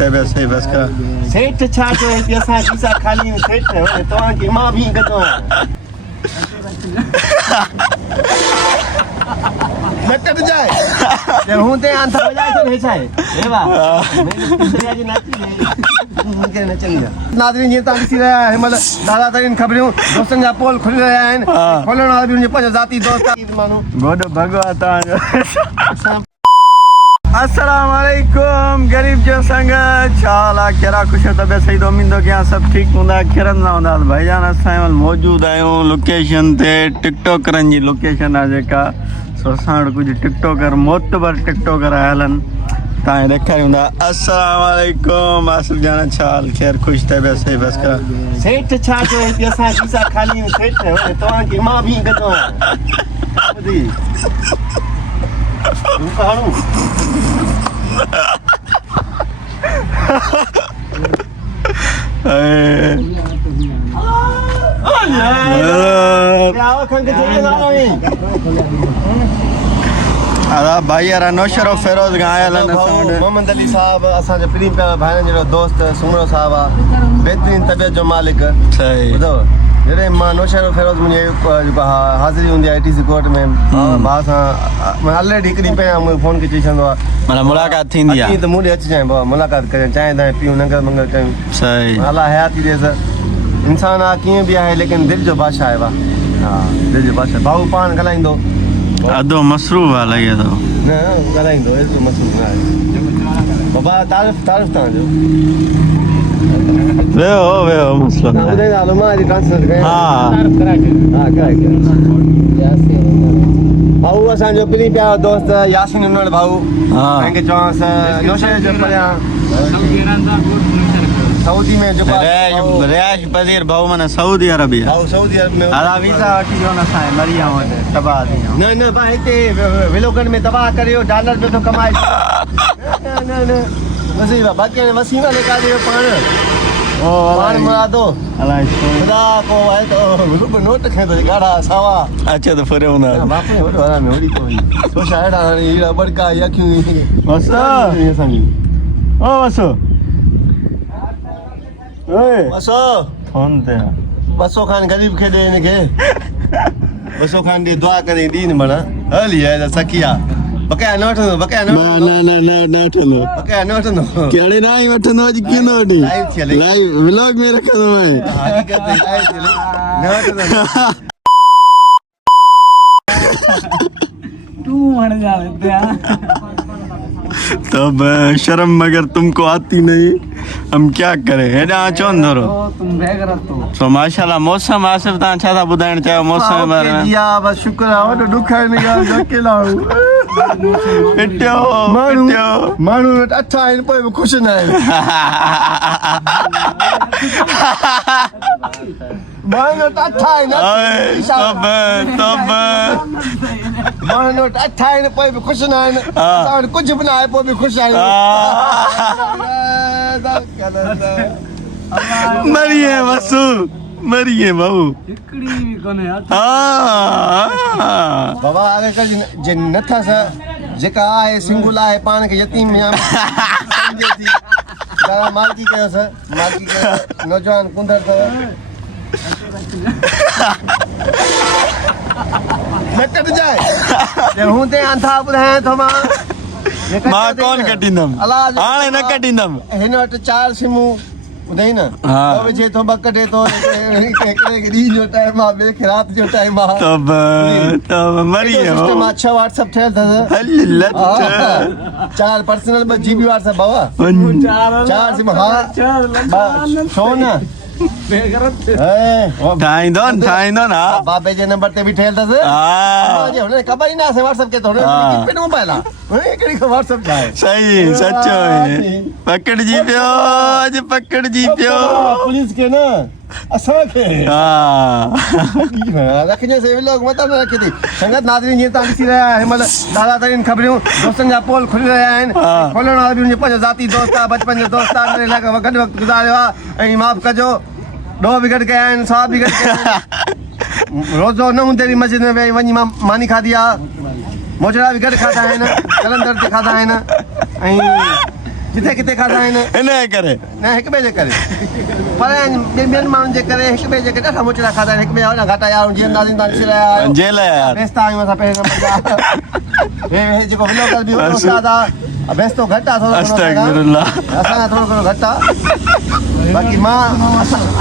बस सही बस का सेठ छा जो है कि असां वीसा खाली में सेठ है तव्हांखे मां बि कंदो आहियां न कट जाए ये हूं ते अंत बजाए तो नहीं छाए हे वाह मैं दूसरे आज नाची के नचंदा नादरीन ये तां ॾिसी रहिया आहियो मतलब दादा तरीन ख़बरूं दोस्तनि जा पोल खुली रहिया आहिनि खोलण वारा बि मुंहिंजे पंज ज़ाती दोस्त माण्हू गोड भगवा तव्हांजो अस्सलाम वालेकुम गरीब जो संग छाला केरा खुश तबियत सही तो उम्मीद कि सब ठीक हूंदा खिरंदा हूंदा भाईजान असां मौजूद आहियूं लोकेशन ते टिकटॉकरनि जी लोकेशन आहे जेका सो असां वटि कुझु टिकटॉकर मोतबर टिकटॉकर आयल आहिनि तव्हां ॾेखारियूं था अस्सलाम वालेकुम आसिफ जान छाल ख़ैर ख़ुशि तबियत सही बस का सेठ छा जो है कि असां वीसा खाली में सेठ है तव्हांखे मां बि कंदो आहियां भाई यार नौशर फेरोज आयल मोहम्मद अली साहब असांजो प्रीम भाइरनि जो दोस्त सुमरो साहब आहे बहितरीन तबियत जो मालिक सही ॿुधो जॾहिं मां नौशर फेरोज मुंहिंजी जेको हाज़िरी हूंदी आहे ATC कोर्ट में भाउ सां ऑलरेडी हिकु ॾींहुं पहिरियां मूंखे फ़ोन करे चई छॾींदो आहे माना मुलाक़ात थींदी आहे त मूं ॾे अची जांइ बाबा मुलाक़ात कयूं चांहि तांहि पियूं नंगर मंगर कयूं सही अलाह हयाती ॾिएसि इंसानु आहे कीअं बि आहे लेकिन दिलि जो बादशाह आहे वाह हा दिलि जो बादशाह भाऊ पाण ॻाल्हाईंदो अदो मसरूफ़ आहे लॻे थो न ॻाल्हाईंदो एतिरो मसरूफ़ न आहे बाबा तारीफ़ तव्हांजो वेहो मसलो तव्हां ॿुधाईंदा हलो मां अॼु ट्रांसलेट कयां हा कराए भाऊ असांजो प्रीम प्यारो दोस्त यासीन उन्नड़ भाऊ कंहिंखे चवांसि नौशर जे परियां सऊदी में जेको रिहाइश पज़ीर भाऊ माना सऊदी अरबिया भाऊ सऊदी अरब में अला वीज़ा वठी वियो न असांजे मरिया वटि तबाह थी न भाउ हिते विलोगन में तबाह करियो डॉलर में थो कमाए न वसीम बाक़ी हाणे वसीम ॾेखारियो पाण मुरादो अलाए ख़ुदा को आहे त रुॻो नोट खणे थो ॻाढ़ा सावा अचे त फिरियो हूंदा बाप रे वॾो वारा में वॾी कोई सोशा हेॾा हाणे हीड़ा बड़का अखियूं बस असांजी ओ बसो ओए बसो फोन ते बसो खान ग़रीब खे ॾे हिनखे बसो खान ॾे दुआ करे ॾीन माना हली आहे सखिया बकाया न वठंदो बकाया न न वठंदो बकाया न वठंदो कहिड़ी न आई वठंदो अॼु कीअं न वठी लाइव व्लॉग में रखंदो आहियां हकीकत न वठंदो तू मर जा तब शर्म मगर तुमको आती नहीं हम क्या करें हेॾा अचो न थोरो तुम बेगरत हो सो माशाल्लाह मौसम आसिफ तव्हां छा था ॿुधाइण चाहियो मौसम जे बारे में जी हा बस शुक्र आहे वॾो ॾुख आहे हिन ॻाल्हि जो अकेला पिटियो माण्हू वटि अठ आहिनि पोइ बि ख़ुशि न आहिनि माण्हू वटि अठ आहिनि माण्हू वटि अठ आहिनि पोइ बि ख़ुशि न आहिनि असां वटि कुझु बि न आहे पोइ बि ख़ुशि आहियूं मरिए वसु मरिए बाबू हिकड़ी भी कोने बाबा अगरि जे नथा सा जेका आहे सिंगुल आहे पाण खे यतीम या मालकी कयोसि मालकी नौजवान कुंदर अथव न कट जाए हूं ते अंथा ॿुधायां थो मां कोन कटींदमि हाणे न कटींदमि हिन वटि 4 सिमूं ॿुधाई न विझे थो ॿ कटे थो हिकिड़े खे ॾींहं जो टाइम आहे ॿिए खे राति जो टाइम आहे मरी 6 WhatsApp ठहियल अथसि 4 पर्सनल 2 GB WhatsApp बाबा 4 सिम हा छो न ठाहींदो न बाबे जे नंबर ते बि ठहियल अथसि हुनखे ख़बर ई न आहे WhatsApp के थो मोबाइल आहे हिकिड़ी WhatsApp छा आहे सही सचो पकड़जी पियो अॼु पकड़जी पियो पुलिस खे न असांखे रखिजेसि व्लॉग मथां न रखी थी संगत नाज़रीन जीअं तव्हां ॾिसी रहिया आहियो हिन महिल दादा तरीन ख़बरूं दोस्तनि जा पोल खुली रहिया आहिनि खोलण वारा बि मुंहिंजे पंज ज़ाती दोस्त आहे बचपन जो दोस्त आहे गॾु वक़्तु गुज़ारियो आहे ऐं माफ़ु कजो ॾोह बि गॾु कया आहिनि साह बि गॾु कया आहिनि रोज़ो न हूंदे बि मस्जिद में वेही वञी मां मानी खाधी आहे मोजड़ा बि गॾु खाधा आहिनि कलंदर ते खाधा आहिनि ऐं जिथे किथे खाधा आहिनि हिन जे करे न हिक ॿिए जे करे पर ॿियनि माण्हुनि जे करे हिक ॿिए जे करे ॾाढा मोचड़ा खाधा आहिनि हिक ॿिए जा घाटा यार जीअं नाज़ीन तव्हां ॾिसी रहिया आहियो जेल आहे यार बेस्ता आहियूं असां पहिरें नंबर जा हे जेको व्लॉगर बि हुओ उस्ताद आहे बेस्तो घटि आहे थोरो अस्तगफिरुल्लाह असांजा थोरो घणो घटि आहे बाक़ी मां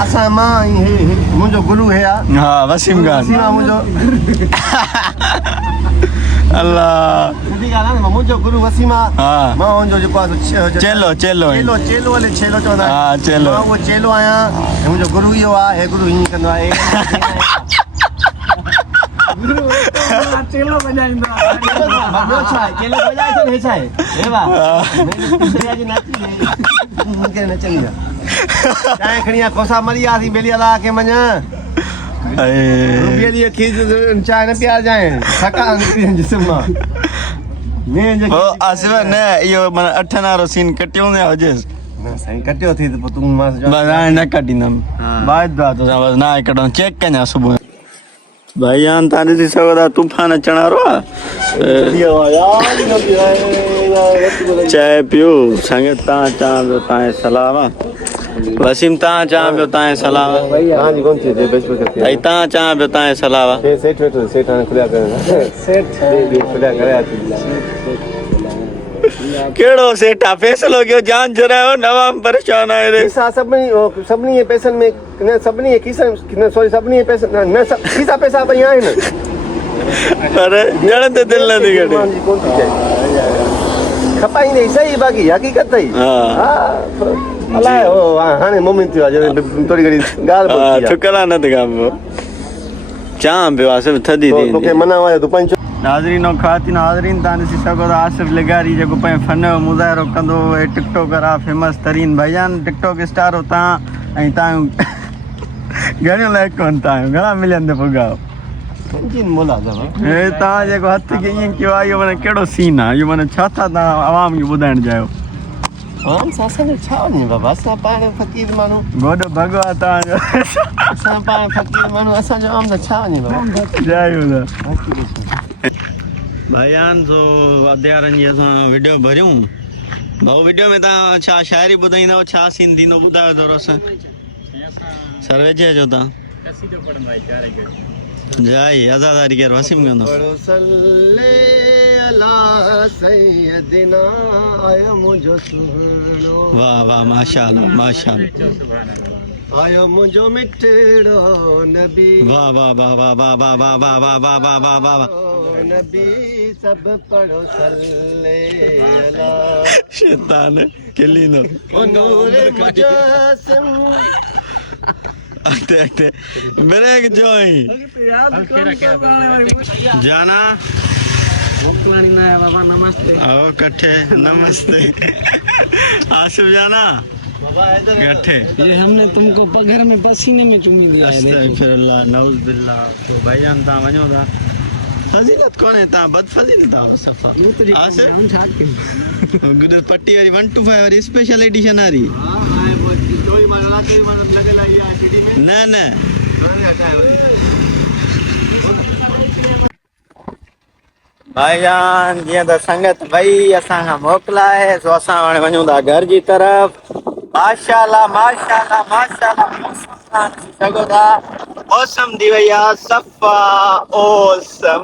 असां मां मुंहिंजो गुरू हे आहे हा वसीम खान सीमा मुंहिंजो अल्लाह सिधी ॻाल्हि आहे न मुंहिंजो गुरू वसीम आहे हा मां हुनजो जेको आहे चेलो चेलो चेलो हले छेलो चवंदा हा चेलो मां उहो चेलो आहियां ऐं मुंहिंजो गुरू इहो आहे हे गुरू हीअं कंदो आहे चेलो बजाईंदो आहे ॿियो छा आहे चेलो बजाए थो हे छा आहे हे वाह नचंदी आहे चांहि खणी आहे कोसा मरी वियासीं ॿेली अला खे मञ ॿेली खीर चांहि न पीआरजांइ थकान निकिरी जिस्म मां ओ आसिफ न इहो माना 8 नारो सीन कटियो न हुजेस न साईं कटियो थी त पोइ तूं मां बस हाणे न कटींदमि बाद बात बस ना कढो चेक कञा सुबुह भाई यान तव्हां ॾिसी सघो था तूफ़ान अचण वारो आहे चांहि पियो संगत तव्हां चवां पियो तव्हांजे सलाह आहे वसीम तव्हां चवां पियो तव्हांजे सलाह आहे तव्हांजी कोन थी भाई तव्हां चवां पियो तव्हांजे सलाह आहे सेठ वेठो सेठ हाणे खुलिया करे खुलिया करे कहिड़ो सेठ आहे फ़ैसिलो कयो जान जुरायो नवाम परेशान आहे रे पैसा सभिनी जे पैसनि में न सभिनी जे खीसनि सॉरी सभिनी जे पैसनि न खीसा पैसा भई आहिनि पर ॼण ते दिलि नथी कढे कोन थी चए खपाईंदे सही बाक़ी हक़ीक़त अथई हा अलाए हो हाणे मोमिन थियो आहे थोरी घणी ॻाल्हि ठुकला न थी खाइबो चवां पियो आसिफ थधी थी तोखे मना आयो तूं पंहिंजो नाज़रीन और ख़वातीन हाज़रीन तव्हां ॾिसी सघो था आसिफ लिगारी जेको पंहिंजे फन जो मुज़ाहिरो कंदो हे टिकटॉकर आहे फेमस तरीन भईयान टिकटॉक स्टार हो तव्हां ऐं तव्हां घणियूं लाइक कोन तव्हां घणा मिलियन ते पुगाओ हे तव्हां जेको हथ खे ईअं कयो आहे इहो माना कहिड़ो सीन आहे इहो माना छा था तव्हां आवाम खे ॿुधाइणु चाहियो असांजो छा वञे बाबा असां पाण फ़क़ीर माण्हू गोॾो भॻो आहे तव्हांजो असां पाण फ़क़ीर माण्हू असांजो आम त छा वञे बाबा जय झूले भाईयान सो अध्यारनि जी असां वीडियो भरियूं भाऊ वीडियो में तव्हां छा शाइरी ॿुधाईंदव छा सीन थींदो ॿुधायो थोरो असां सर्वे जो तव्हां जाई आज़ादारी केरु वसीम कंदो वाह वाह माशाअल्लाह माशाअल्लाह आयो मुंहिंजो मिठड़ो नबी वाह वाह वाह वाह वाह वाह वाह वाह वाह वाह वाह वाह वाह वाह नबी सब पढ़ो सल्ले अला शैतान किलींदो ओ नूर मुजस्सिम अगते अगते ब्रेक जोई जाना मोकलानी ना है बाबा नमस्ते आओ कट्ठे नमस्ते आसिफ जाना कट्ठे ये हमने तुमको पगर में पसीने में चुमी दिया है अस्तगफिरुल्लाह नऊज़ बिल्लाह तो भाईजान तव्हां वञो था फज़ीलत कोन्हे तव्हां बदफज़ील था सफ़ा आसिफ गुडर पट्टी वारी 1 to 5 वारी स्पेशल एडिशन वारी न न भाईजान जीअं त संगत भई असां खां मोकिलाए सो असां हाणे वञूं था घर जी तरफ़ माशाअल्लाह माशाअल्लाह माशाअल्लाह सघो था मौसम थी वई आहे सफ़ा ओसम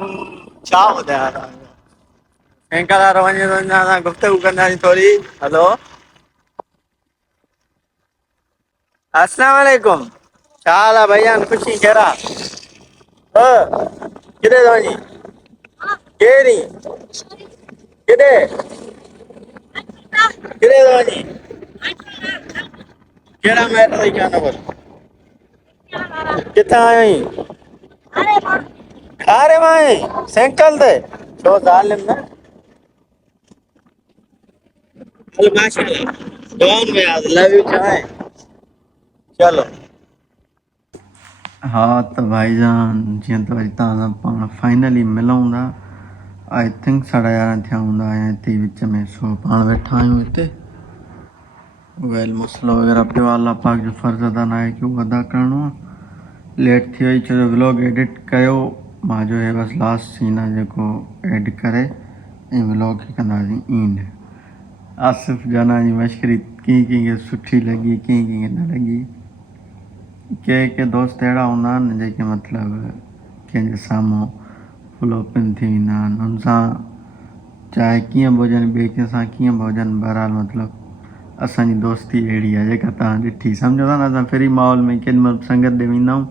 छा ॿुधायां तव्हांखे कंहिं वारो वञे थो असां गुफ़्तगू कंदासीं थोरी हलो अस्सलाम वालेकुम छा हाल आहे भईया ख़ुशी कहिड़ा किथे थो वञी केरी किथे किथे थो वञी कहिड़ा महल अथई जानवर किथां आयो आहीं खारे मां आहीं साइकिल ते छो ज़ालिम न हल माशाअल्लाह दुआउनि में आज लव यू चाहे चलो हाँ तो भाईजान जीअं त वरी तव्हां पाण फाइनली मिलूं था आई थिंक 11:30 थिया हूंदा ऐं हिते विच में सो पाण वेठा आहियूं हिते वेल मसलो वग़ैरह पियो आहे अल्लाह पाक जो फ़र्ज़ु अदा न आहे कि उहो अदा करिणो आहे लेट थी वई छो जो व्लॉग एडिट कयो मां जो हे बसि लास्ट सीन आहे जेको एड करे ऐं व्लॉग खे कंदासीं ईंड आसिफ जाना जी मश्करी कीअं कीअं सुठी लॻी कीअं कीअं न लॻी के दोस्त अहिड़ा हूंदा आहिनि जेके मतिलबु कंहिंजे साम्हूं फुल ओपन थी वेंदा आहिनि हुन सां चाहे कीअं बि हुजनि ॿिए कंहिंसां कीअं बि हुजनि बहरहाल मतिलबु असांजी दोस्ती अहिड़ी आहे जेका तव्हां ॾिठी सम्झो था न असां फ्री माहौल में केॾीमहिल संगत ॾे वेंदा आहियूं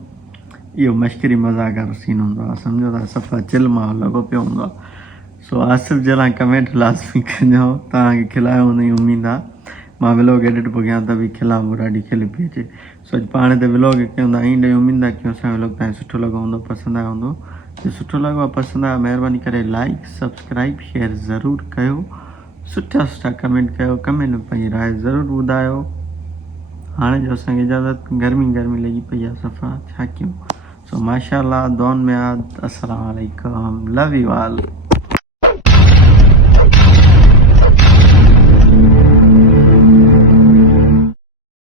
इहो मश्करी मज़ाक वारो सीन हूंदो आहे सम्झो था सफ़ा चिल माहौल लॻो पियो हूंदो आहे सो आसिफ जे लाइ कमेंट लाज़मी कजो तव्हांखे खिलायो हुन जी उमेदु आहे मां व्लॉग एडिट पियो कयां त बि खिलां पियो ॾाढी खिल पई अचे सो अॼु पाण ते व्लॉग कयूं था ईअं ॾेई उमेदु आहे की असांजो व्लॉग तव्हांखे सुठो लॻो हूंदो पसंदि आयो हूंदो जे सुठो लॻो आहे पसंदि आयो महिरबानी करे लाइक सब्सक्राइब शेयर ज़रूरु कयो सुठा सुठा कमेंट कयो कमेंट में पंहिंजी राय ज़रूरु ॿुधायो हाणे जो असांखे इजाज़त गर्मी लॻी पई आहे सफ़ा छा कयूं सो माशाअल्लाह दुआनि में अस्सलाम वालेकुम लव यू ऑल